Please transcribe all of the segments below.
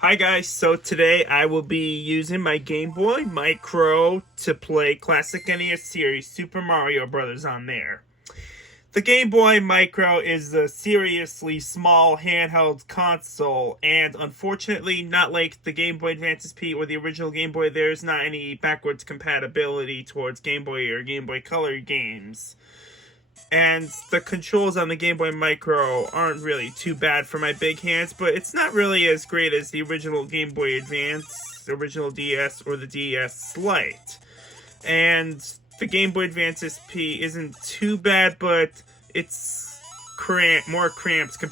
Hi guys, so today I will be using my Game Boy Micro to play Classic NES Series Super Mario Bros. On there. The Game Boy Micro is a seriously small handheld console, and unfortunately, not like the Game Boy Advance SP or the original Game Boy, there's not any backwards compatibility towards Game Boy or Game Boy Color games. And the controls on the Game Boy Micro aren't really too bad for my big hands, but it's not really as great as the original Game Boy Advance, the original DS, or the DS Lite. And the Game Boy Advance SP isn't too bad, but it's more cramped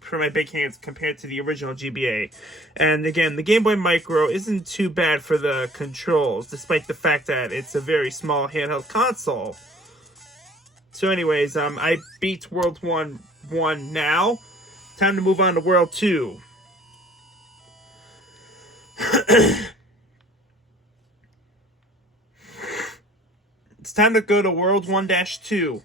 for my big hands compared to the original GBA. And again, the Game Boy Micro isn't too bad for the controls, despite the fact that it's a very small handheld console. So anyways, I beat World 1 now. Time to move on to World 2. It's time to go to World 1-2.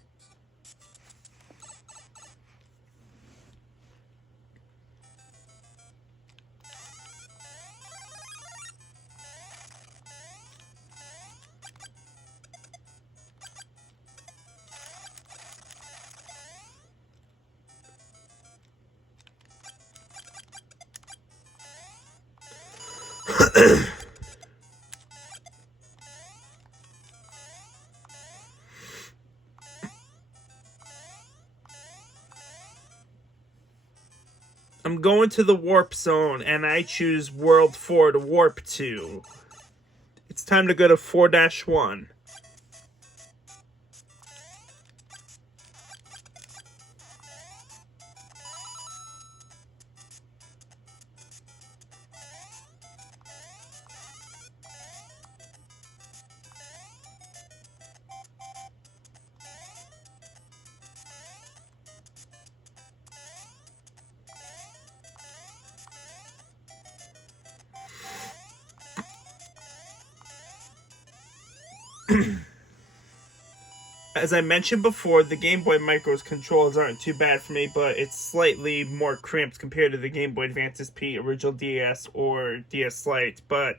I'm going to the warp zone, and I choose World 4 to warp to. It's time to go to 4-1. As I mentioned before, the Game Boy Micro's controls aren't too bad for me, but it's slightly more cramped compared to the Game Boy Advance SP, original DS, or DS Lite. But,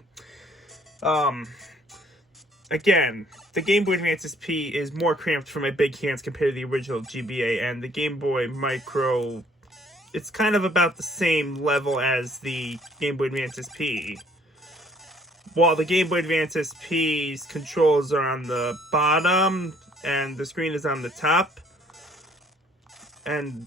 again, the Game Boy Advance SP is more cramped for my big hands compared to the original GBA, and the Game Boy Micro, it's kind of about the same level as the Game Boy Advance SP. While the Game Boy Advance SP's controls are on the bottom, and the screen is on the top, and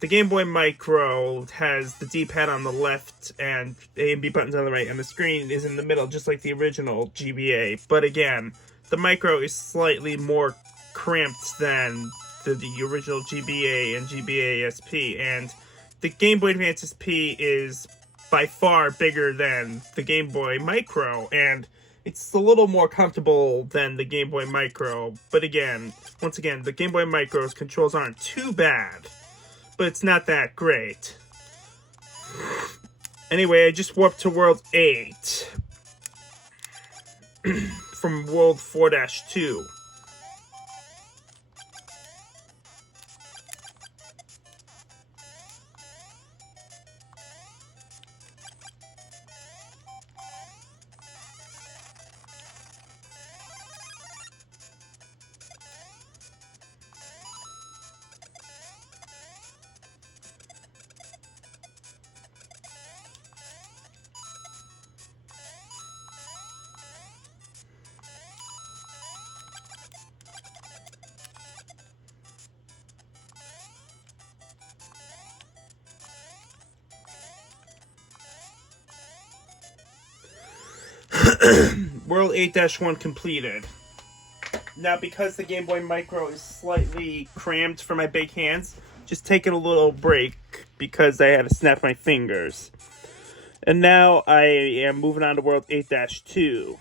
the Game Boy Micro has the D-pad on the left and A and B buttons on the right, and the screen is in the middle, just like the original GBA. But again, the Micro is slightly more cramped than the original GBA and GBA SP, and the Game Boy Advance SP is by far bigger than the Game Boy Micro, and it's a little more comfortable than the Game Boy Micro. But again, once again, the Game Boy Micro's controls aren't too bad, but it's not that great. Anyway, I just warped to World 8 from World 4-2. World 8-1 completed. Now, because the Game Boy Micro is slightly cramped for my big hands, just taking a little break because I had to snap my fingers. And now I am moving on to World 8-2.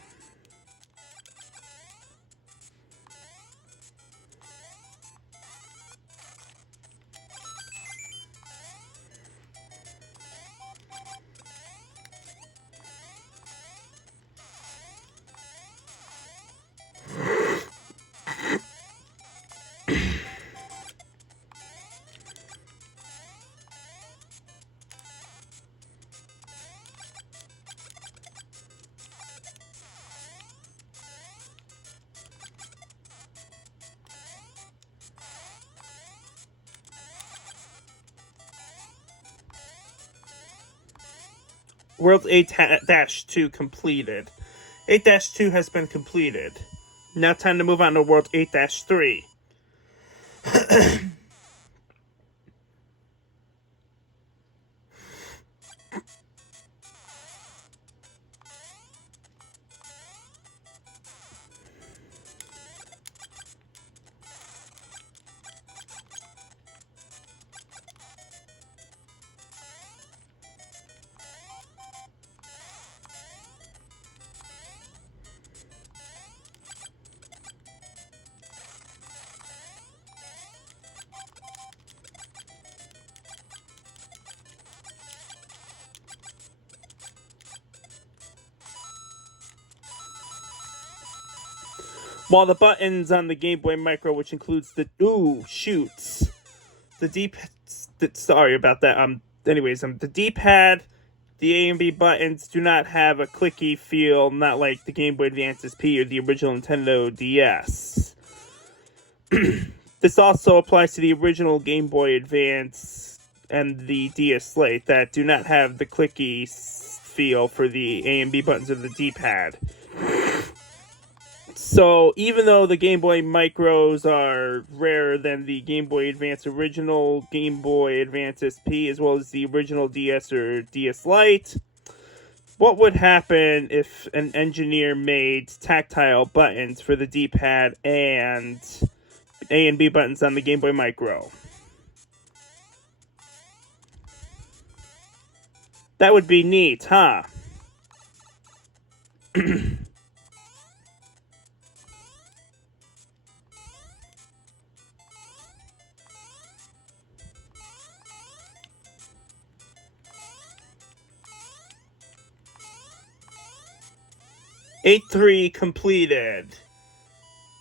World 8-2 completed. 8-2 has been completed. Now time to move on to World 8-3. While the buttons on the Game Boy Micro, which includes the the sorry about that. The D-pad, the A and B buttons do not have a clicky feel, not like the Game Boy Advance SP or the original Nintendo DS. This also applies to the original Game Boy Advance and the DS Lite that do not have the clicky feel for the A and B buttons of the D-pad. So, even though the Game Boy Micros are rarer than the Game Boy Advance original, Game Boy Advance SP, as well as the original DS or DS Lite, what would happen if an engineer made tactile buttons for the D-pad and A and B buttons on the Game Boy Micro? That would be neat, huh? 8-3 completed.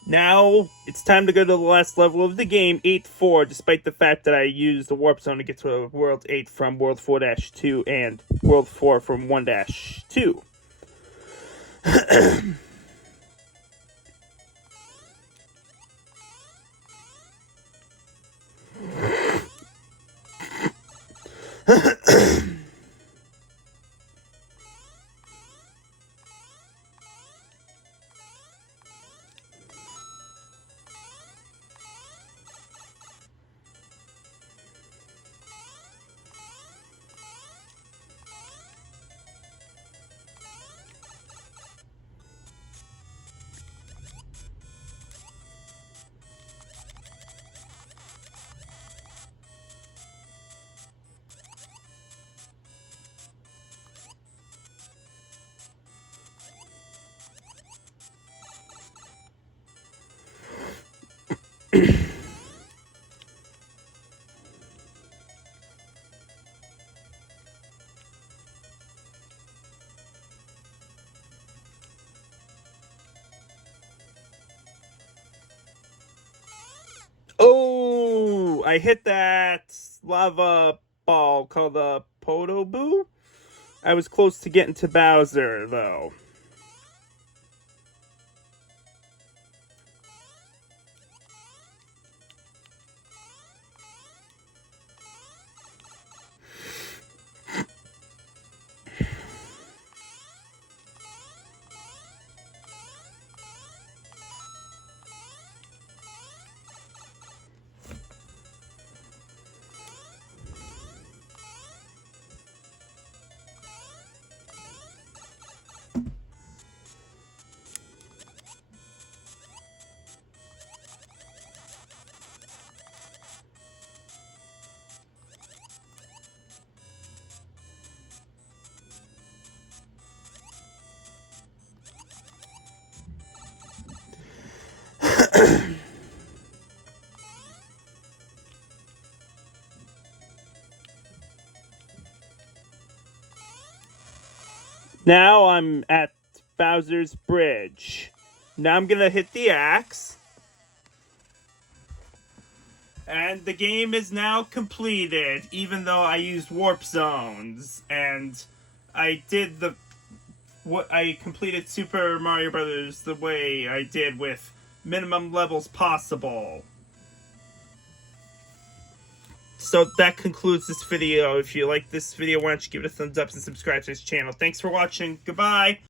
Now, it's time to go to the last level of the game, 8-4, despite the fact that I used the Warp Zone to get to World 8 from World 4-2 and World 4 from 1-2. Oh, I hit that lava ball called a Podoboo. I was close to getting to Bowser, though. Now I'm at Bowser's Bridge. Now I'm gonna hit the axe. And the game is now completed, even though I used warp zones. And I completed Super Mario Brothers the way I did, with minimum levels possible. So that concludes this video. If you like this video, why don't you give it a thumbs up and subscribe to this channel. Thanks for watching. Goodbye.